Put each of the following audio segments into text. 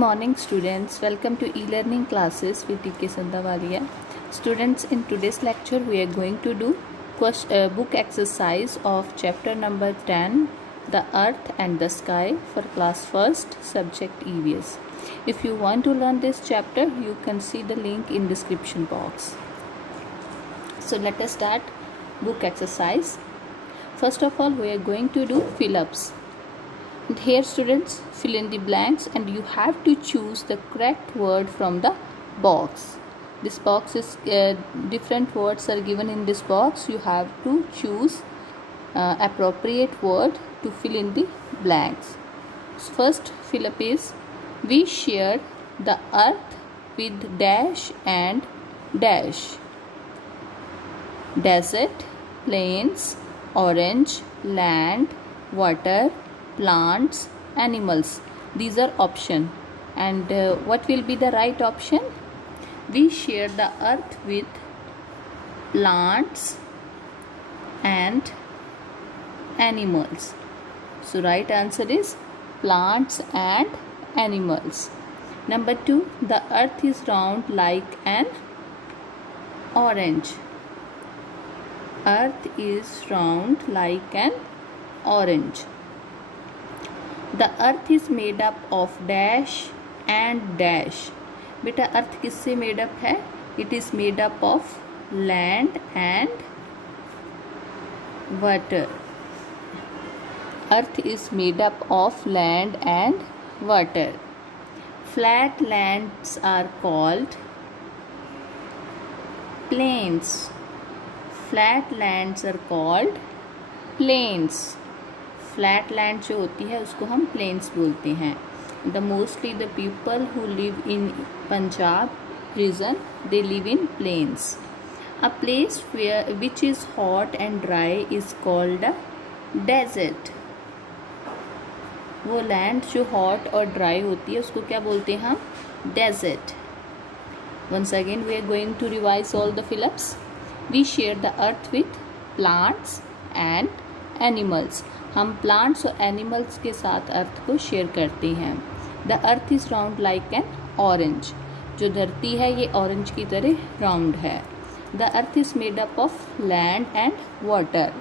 Morning students, welcome to e-learning classes with TK Sandawalia. Students, in today's lecture we are going to do book exercise of chapter number 10, The Earth and the Sky, for class 1st, subject EVS. If you want to learn this chapter, you can see the link in description box. So let us start book exercise. First of all, we are going to do fill-ups. And here students, fill in the blanks and you have to choose the correct word from the box. This box is different words are given in this box. You have to choose appropriate word to fill in the blanks. So first fill up is, we share the earth with dash and dash. Desert, plains, orange, land, water, plants, animals. These are option. And what will be the right option? We share the earth with plants and animals. So right answer is plants and animals. Number 2, the earth is round like an orange. Earth is round like an orange. The earth is made up of dash and dash. बेटा earth किससे made up है? It is made up of land and water. Earth is made up of land and water. Flat lands are called plains. Flat lands are called plains. Flat land जो होती है उसको हम plains बोलते हैं. The mostly the people who live in Punjab region, they live in plains. A place which is hot and dry is called a desert. वो land जो hot और ड्राई होती है उसको क्या बोलते हैं हम? Desert. Once again we are going to revise all the fill ups. We share the earth with plants and animals. हम प्लांट्स और एनिमल्स के साथ अर्थ को शेयर करते हैं. The earth is round like an orange. जो धरती है ये ऑरेंज की तरह राउंड है. The earth is made up of land and water.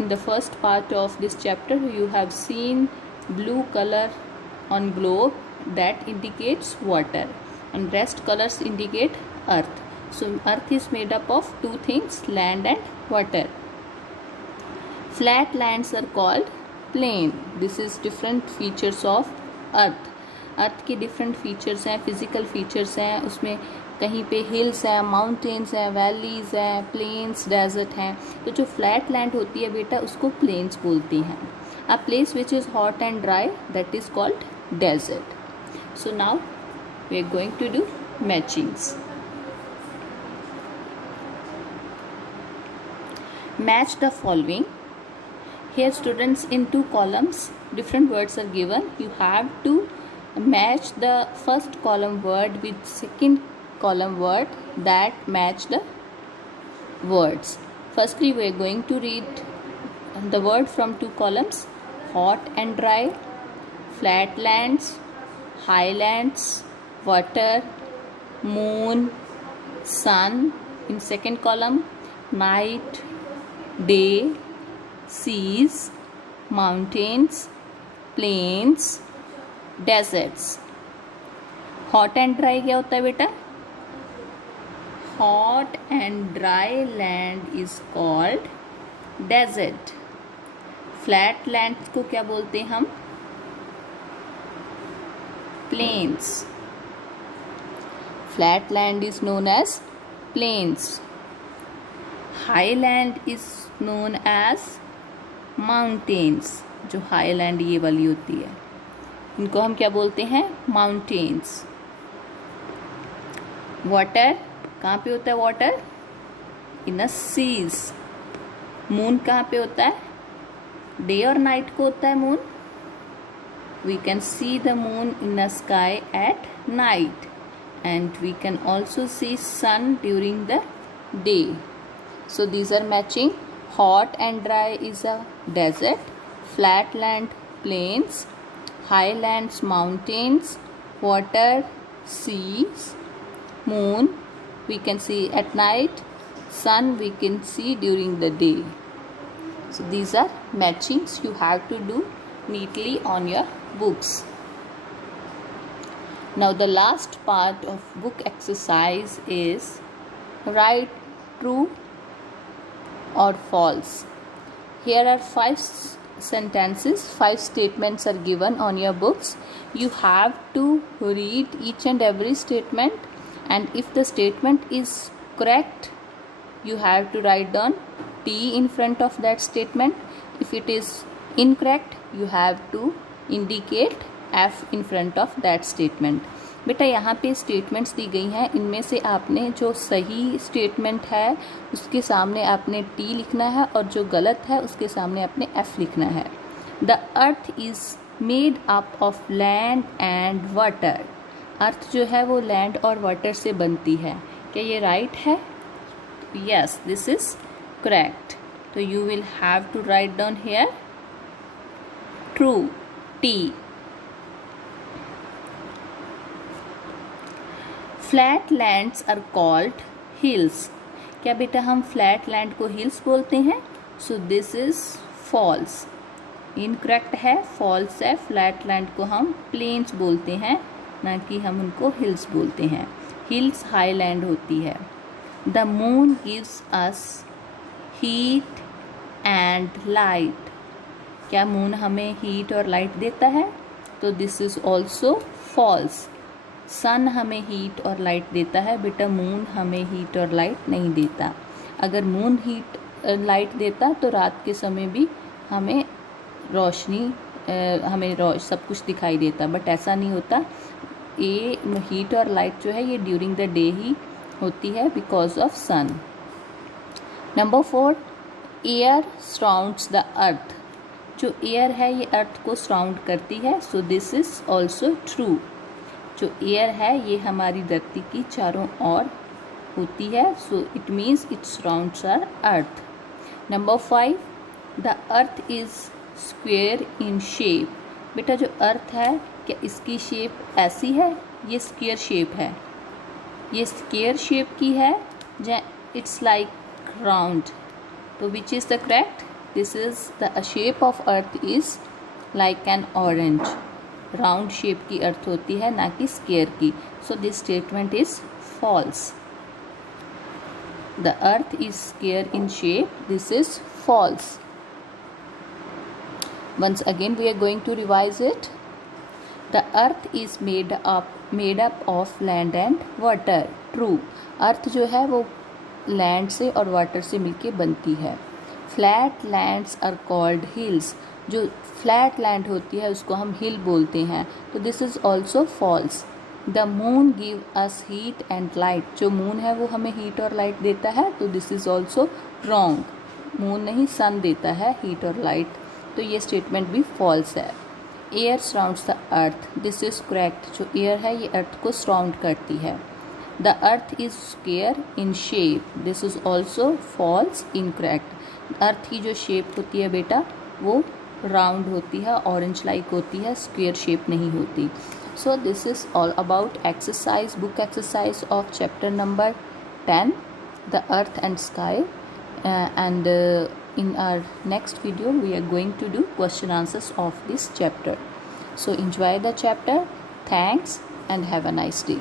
In the first part of this chapter you have seen blue colour on globe that indicates water and rest colors indicate earth. So earth is made up of two things, land and water. Flat lands are called plain. This is different features of earth. अर्थ के different features हैं, physical features हैं. उसमें कहीं पे hills हैं, mountains हैं, valleys हैं, planes, desert हैं. तो जो फ्लैट लैंड होती है बेटा उसको प्लेन्स बोलते हैं. A place which is hot and dry that is called desert. So now we are going to do matchings. Match the following. Here students, in two columns different words are given. You have to match the first column word with second column word that match the words. Firstly we are going to read the word from two columns: hot and dry, flatlands, highlands, water, moon, sun. In second column, night, day, seas, mountains, plains, deserts. hot and dry क्या होता है बेटा? hot and dry land is called desert. flat land को क्या बोलते हैं हम? plains. Flat land is known as plains. Highland is known as mountains. जो highland ये वाली होती है इनको हम क्या बोलते हैं? mountains. Water कहाँ पे होता है? water in a seas. moon कहाँ पे होता है? day और night को होता है moon. We can see the moon in the sky at night and we can also see sun during the day. So these are matching. Hot and dry is a desert, flat land plains, highlands, mountains, water, seas, moon we can see at night, sun we can see during the day. So these are matchings you have to do neatly on your books. Now the last part of book exercise is write true or false. Here are 5 sentences, 5 statements are given on your books. You have to read each and every statement, and if the statement is correct, you have to write down T in front of that statement. If it is incorrect, you have to indicate F in front of that statement. बेटा यहाँ पे statements दी गई हैं, इनमें से आपने जो सही स्टेटमेंट है उसके सामने आपने T लिखना है और जो गलत है उसके सामने आपने F लिखना है. The earth is made up of land and water. Earth जो है वो लैंड और वाटर से बनती है. क्या ये राइट है? Yes, this is correct. तो you will have to write down here true, T. Flat lands are called hills. क्या बेटा हम फ्लैट लैंड को हिल्स बोलते हैं? So this is false. Incorrect है, फॉल्स है. फ्लैट लैंड को हम प्लेन्स बोलते हैं, ना कि हम उनको हिल्स बोलते हैं. हिल्स हाई लैंड होती है. The moon gives us heat and light. क्या मून हमें हीट और लाइट देता है? तो दिस इज ऑल्सो फॉल्स. सन हमें हीट और लाइट देता है. बेटा मून हमें हीट और लाइट नहीं देता. अगर मून हीट लाइट देता तो रात के समय भी हमें रोशनी सब कुछ दिखाई देता, बट ऐसा नहीं होता. ये हीट और लाइट जो है ये ड्यूरिंग द डे ही होती है because of sun. Number 4, air surrounds the earth. जो एयर है ये अर्थ को सराउंड करती है. So this is also true. जो एयर है ये हमारी धरती की चारों ओर होती है. So it means it surrounds our earth. Number 5, the earth is square in shape. बेटा जो अर्थ है क्या इसकी शेप ऐसी है? ये स्क्वेयर शेप है. ये स्क्वेयर शेप की है या इट्स लाइक राउंड. तो which is the correct? This is the shape of earth is like an orange. Round shape की अर्थ होती है, ना कि स्क्वेयर की. So this statement is false. The earth is square in shape. This is false. Once again we are going to revise it. The earth is made up of land and water. True. अर्थ जो है वो land से और water से मिलके बनती है. Flat lands are called hills. जो फ्लैट लैंड होती है उसको हम हिल बोलते हैं. तो this is also false. The moon give us heat and light. जो मून है वो हमें हीट और लाइट देता है. तो this is also wrong. Moon नहीं, सन देता है हीट और लाइट. तो ये स्टेटमेंट भी फॉल्स है. Air surrounds the earth. This is correct. जो एयर है ये अर्थ को सराउंड करती है. The earth is square in shape. This is also false, incorrect. Earth की जो शेप होती है बेटा वो राउंड होती है, ऑरेंज लाइक होती है, स्क्वेयर शेप नहीं होती. So this is all about exercise, book exercise of chapter number 10, the earth and sky. And in our next video we are going to do question answers of this chapter. So enjoy the chapter. Thanks and have a nice day.